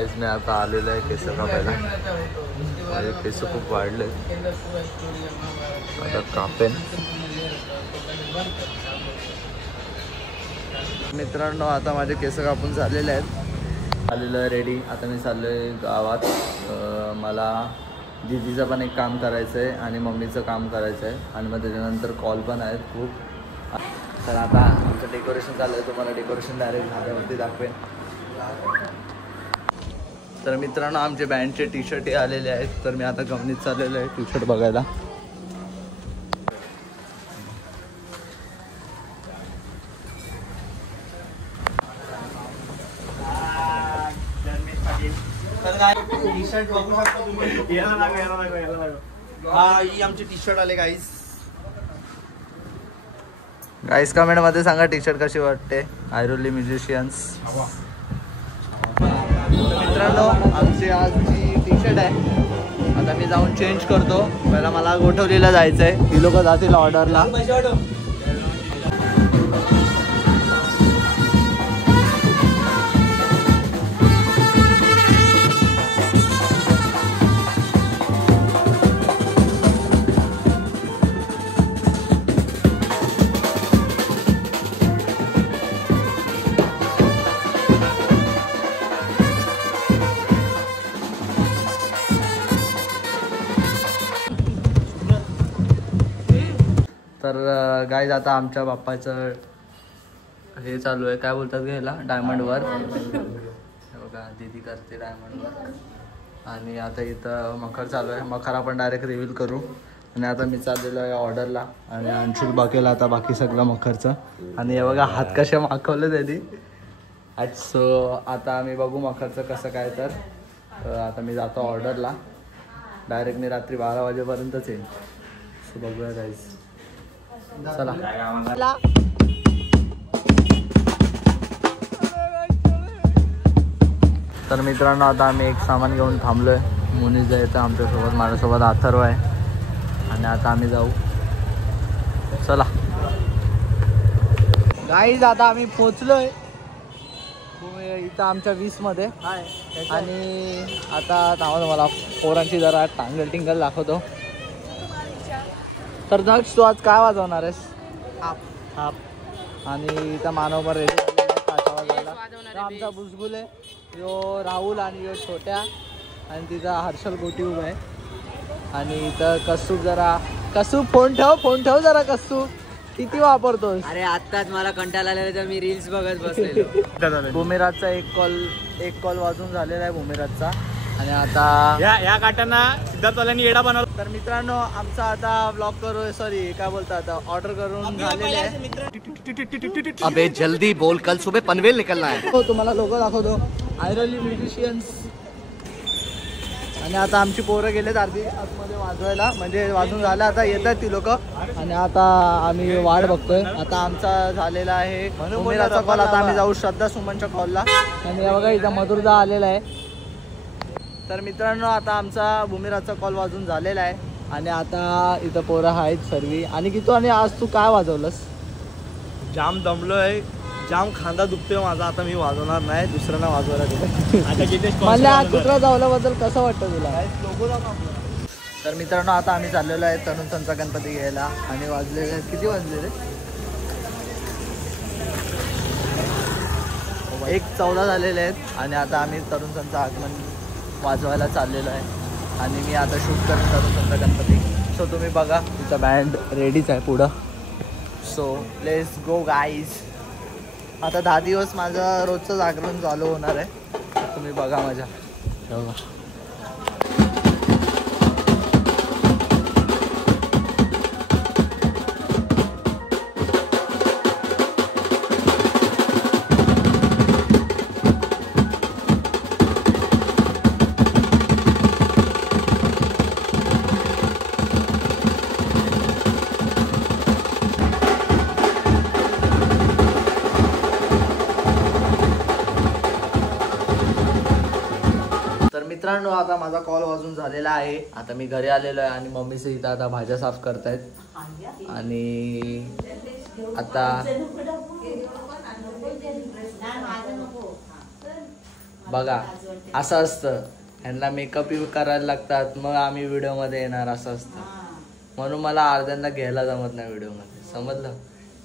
Guys मी आता आलेलो आहे केस कापायला. माझे केस खूप वाढले आता कापेन. मित्रांनो आता माझे केस कापून झालेले आहेत. आलेलो आहे रेडी. आता मी चाललो आहे गावात. मला दीदीचं पण एक काम करायचं आहे आणि मम्मीचं काम करायचं आहे आणि मग त्याच्यानंतर कॉल पण आहेत खूप. तर आता आमचं डेकोरेशन चाललं आहे. तुम्हाला डेकोरेशन डायरेक्ट झाल्यावरती दाखवेन. तर मित्रांनो आमचे बँडचे टी शर्टही आलेले आहेत. तर मी आता गमनीत चाललेलो आहे टी शर्ट बघायला. टी शर्ट बघू शकता तुम्ही. हा ही आमची टी शर्ट आले गाईस. गाईस कमेंटमध्ये सांगा टी शर्ट कशी वाटते. आयरोली म्युझिशियन्स. मित्रांनो आमची आजची टी शर्ट आहे. आता मी जाऊन चेंज करतो. पहिला मला गोठवलीला जायचं आहे. ती लोक जातील ऑर्डरला. तर गाईज आता आमच्या बाप्पाचं हे चालू आहे. काय बोलतात घ्यायला डायमंडवर. बघा दीदी करते डायमंडवर. आणि आता इथं मखर चालू आहे. मखर आपण डायरेक्ट रिव्हील करू. आणि आता मी चाललेलो आहे ऑर्डरला आणि अंशुल बाकीला आता बाकी सगळं मखरचं. आणि हे बघा हात कशा माखवले त्यांनी. सो आता आम्ही बघू मखरचं कसं काय. तर आता मी जातो ऑर्डरला. डायरेक्ट मी रात्री 12 वाजेपर्यंतच येईन. सो बघूया गाईज. चला. तर मित्रांनो आता आम्ही एक सामान घेऊन थांबलोय. मुनीस जायचं आमच्यासोबत. माझ्यासोबत अथर्व आहे. आणि आता आम्ही जाऊ. चला गाईज आता आम्ही पोचलोय इथं आमच्या 20 मध्ये. आणि आता मला पोरांची जरा टांगल टिंगल दाखवतो. तर नक्स्ट तू आज काय वाजवणार आहेस. हाप. आणि इथं मानवभर रेडी वाजवायला. आमचा बुजबुल आहे. यो राहुल आणि यो छोट्या आणि तिचा हर्षल गोटी उभा आहे. आणि इथं कसू फोन ठेव जरा. कसू किती वापरतोस. अरे आत्ताच मला कंटाळा आलेला तर मी रील्स बघत बसलेलो. भूमिराजचा एक कॉल वाजून झालेला आहे भूमिराजचा. आणि आता या काटांना सिद्धार्थवाल्यांनी येडा बनवला. तर मित्रांनो आमचा आता ब्लॉग काय बोलतात ऑर्डर करून झालेले आहे. अबे जल्दी बोल कल सुबह पनवेल निकलना है. हो तुम्हाला लोगो दाखवतो. आयरोली म्युझिशियन्स. आणि आता आमची पोरं गेलेत अर्धी आतमध्ये वाजवायला. म्हणजे वाजून झालं आता येतात ती लोक. आणि आता आम्ही वाट बघतोय. आता आमचा झालेला आहे भूमिराजचा कॉल. आता आम्ही जाऊ श्रद्धा सुमनच्या कॉलला. आणि बघा इथं मधुरदा आलेला आहे. तर मित्रांनो आता आमचा भूमिराजचा कॉल वाजून झालेला आहे. आणि आता इथं पोरं आहेत सर्वी. आणि किती आणि आज तू काय वाजवलंस. जाम दमलोय. जाम खांदा दुखतोय माझा. आता मी वाजवणार नाही. दुसऱ्यांना वाजवायला दिलं. मला कुत्रा जावल्याबद्दल कसं वाटतं तुला. तर मित्रांनो आता आम्ही चाललेलो आहे तरुणचा गणपती घ्यायला. आणि वाजलेले आहेत किती वाजलेले 1:14 झालेले आहेत. आणि आता आम्ही तरुणचं आगमन वाजवायला चाललेलो आहे. आणि मी आता शूट करून तरुणचा गणपती. सो तुम्ही बघा तिचा बँड रेडीच आहे पुढं. So let's go guys. आता 10 दिवस माझं रोजचं जागरण चालू होणार आहे. तुम्ही बघा माझ्या. मित्रांनो आता माझा कॉल वाजून झालेला आहे. आता मी घरी आलेलो आहे आणि मम्मीचे इथं आता भाज्या साफ करतायत. आणि आता बघा असं असतं, ह्यांना मेकअप करायला लागतात मग आम्ही व्हिडिओमध्ये येणार असं असतं. म्हणून मला अर्ध्यांना घ्यायला जमत नाही व्हिडिओमध्ये, समजलं.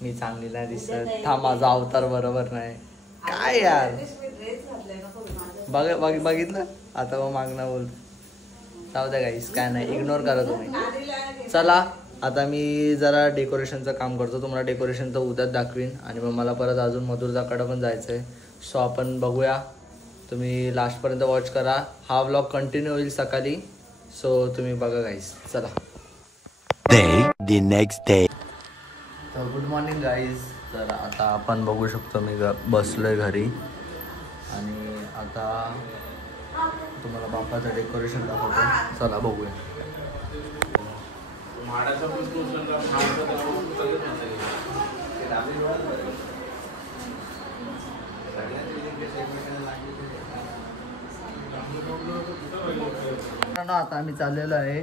मी चांगली नाही दिसत, हा माझा अवतार बरोबर नाही, काय यार. बघितलं आता मग मागणं बोल. जाऊ द्या गाईस, काय नाही, इग्नोर करा तुम्ही. चला आता मी जरा डेकोरेशनचं काम करतो, तुम्हाला डेकोरेशनचं उद्याच दाखवीन. आणि मग मला परत अजून मधुरदाकडं पण जायचं आहे. सो आपण बघूया, तुम्ही लास्टपर्यंत वॉच करा. हा व्लॉग कंटिन्यू होईल सकाळी, सो तुम्ही बघा गाईस. चला. The next day. तर गुड मॉर्निंग गाईज. तर आता आपण बघू शकतो मी बसलोय घरी आणि आता तुम्हाला बाप्पाचं डेकोरेशन दाखवतो. चला बघूया. आता आम्ही चाललेलो आहे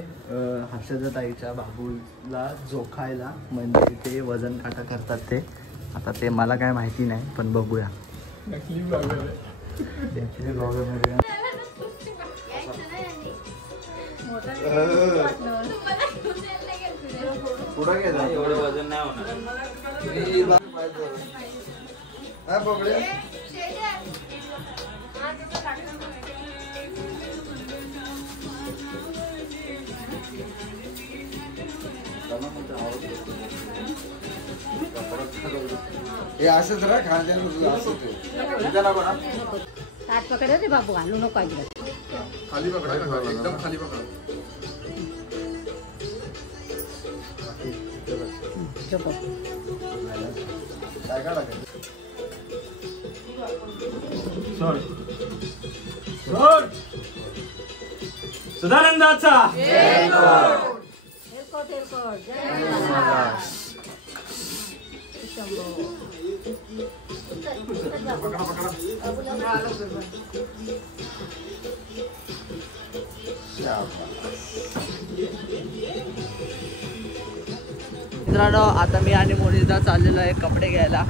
हर्षदा ताईच्या बाबूला जोखायला, म्हणजे ते वजन काटा करतात ते. आता ते मला काय माहिती नाही, पण बघूया. पुढं गेला एवढं वजन नाही होणार. हे असंच राहा ताट पकडा रे बाबू, घालू नको अजिबात. खाली पकडा, एकदम खाली पकडा. काय काढा सदानंदाचा मित्रांनो, आता मी आणि मोनिका चाललेलो आहे कपडे घ्यायला.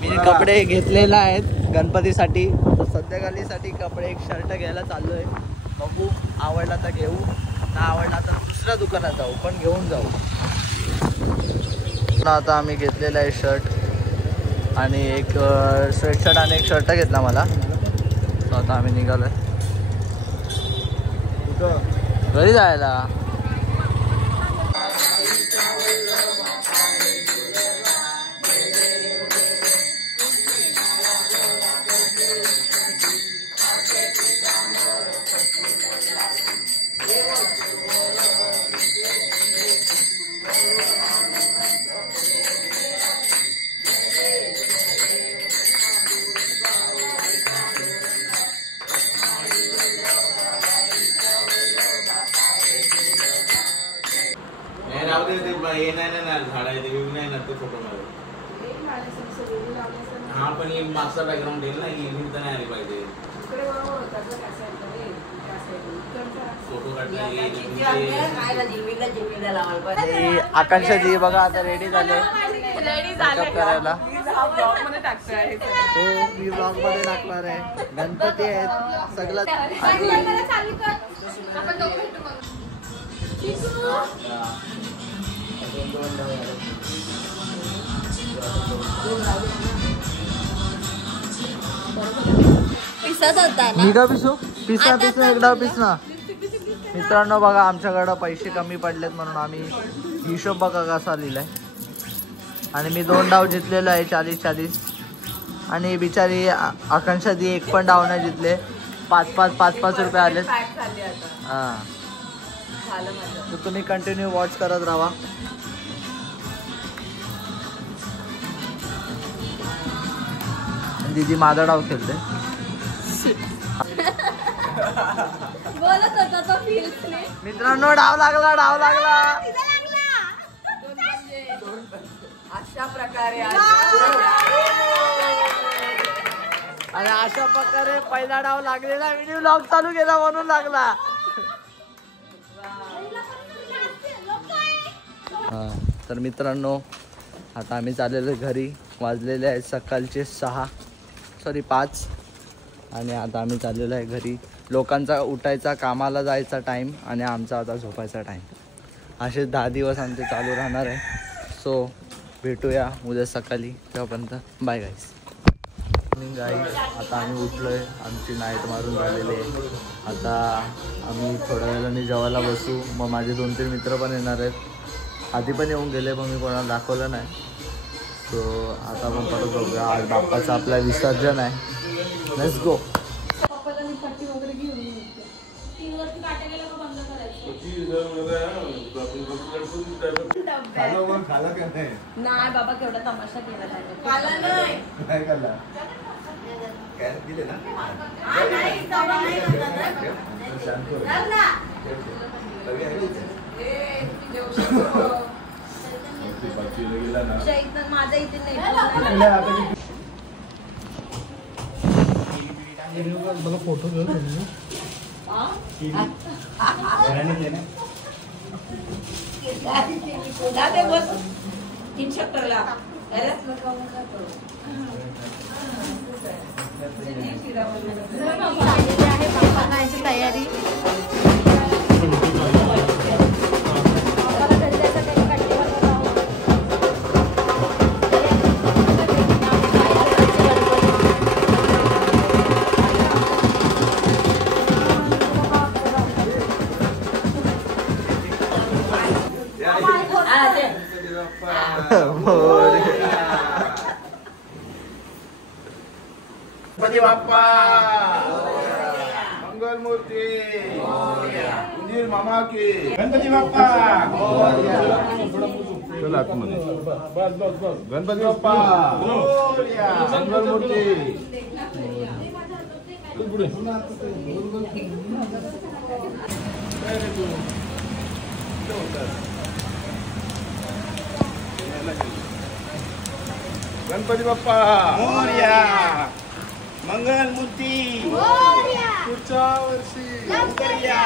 मी कपडे घेतलेले आहेत गणपतीसाठी. संध्याकाळीसाठी कपडे, एक शर्ट घ्यायला चाललो आहे. बघू, आवडला तर घेऊ, नाही आवडला तर दुसऱ्या दुकानात जाऊ, पण घेऊन जाऊ. आता आम्ही घेतलेला आहे शर्ट आणि एक स्वेटशर्ट आणि एक शर्ट घेतला मला. तर आता आम्ही निघालो आहे घरी जायला. हा पण मागचा बॅकग्राऊंड येईल ना, इव्हेंट तर नाही आली पाहिजे. फोटो आकांक्षा दी बघा आता रेडी झाले करायला. हो, मी ब्लॉग मध्ये टाकणार आहे. गणपती आहेत सगळं. मी का पिसू पिसना एकदा पिसना. मित्रांनो बघा, आमच्याकडं पैसे कमी पडलेत म्हणून आम्ही हिशोब बघा कसा लिहिलाय. आणि मी 2 डाव जिंकलेलो आहे 40-40. आणि बिचारी आकांक्षा दी एक पण डाव नाही जिंकले. 5-5 रुपये आलेत. हां, तर तुम्ही कंटिन्यू वॉच करत राहा. दीदी माझा डाव खेळते. मित्रांनो डाव लागला. अशा प्रकारे आणि अशा प्रकारे पहिला डाव लागलेला. व्हिडिओ व्लॉग चालू केला म्हणून लागला. तर मित्रांनो, आता आम्ही चाललेलो घरी. वाजलेले आहेत सकाळचे 5. आणि आता आम्ही चाललेलो आहे घरी. लोकांचा उठायचा कामाला जायचा टाईम आणि आमचा आता झोपायचा टाईम. असे 10 दिवस आमचे चालू राहणार आहे. सो भेटूया उद्या सकाळी. तेव्हापर्यंत बाय गाईस. गाईस आता आम्ही उठलो आहे. आमची नाईट मारून झालेली आहे. आता आम्ही थोड्या वेळाने जेवायला बसू. मग माझे 2-3 मित्र पण येणार आहेत. आधी पण येऊन गेले पण मी कोणाला दाखवलं नाही. सो आता आपण परत बघूया. आज बाप्पाचं आपला विसर्जन आहे. Let's go. नाही बाबा केवढा तमाशा केला माझ्या इथे नाही. फोटो घेऊन तयारी गणपती बाप्पा मंगल मूर्ती उंदीर मामा की गणपती बाप्पा. चला आतमध्ये. गणपती बाप्पा मंगल मूर्ती. गणपती बाप्पा मोरया. मंगल मूर्ती पुढच्या वर्षी लवकरिया.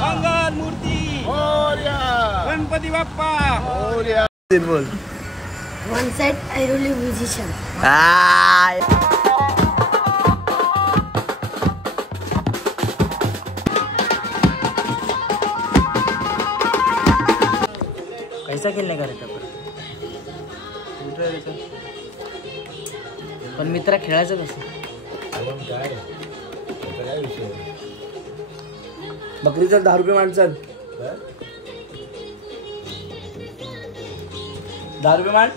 मंगल मूर्ती मोरया. गणपती बाप्पा मोरया. बोल. One side Airoli musician. कैसा खेळणे करत पण मित्रा खेळायचं कसं? बकरीचं 10 रुपये माणसं. 10 रुपये मान.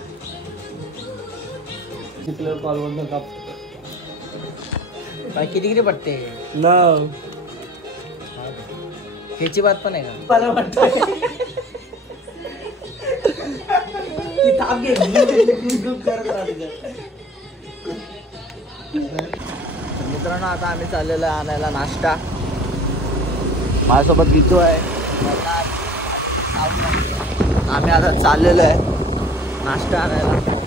काय किती पडते? न ह्याची बात पण आहे का? मला वाटतं मित्रांनो आता आम्ही चाललेलो आहे आणायला नाश्ता. माझ्यासोबत गीतू आहे. आम्ही आता चाललेलो आहे नाश्ता आणायला.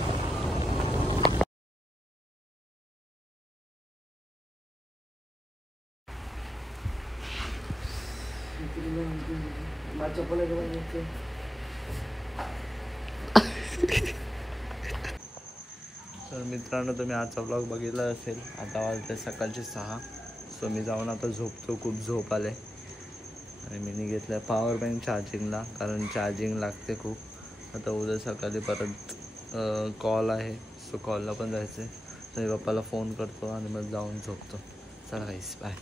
तर मित्रांनो तुम्ही आजचा ब्लॉग बघितला असेल. आता वाजले सकाळचे 6. सो मी जाऊन आता झोपतो. खूप झोप आले आणि मी घेतलं पॉवर बँक चार्जिंगला कारण चार्जिंग लागते खूप. आता उद्या सकाळी परत कॉल आहे. सो कॉलला पण जायचं आहे. तर मी पप्पाला फोन करतो आणि मग जाऊन झोपतो. चला गाईस बाय.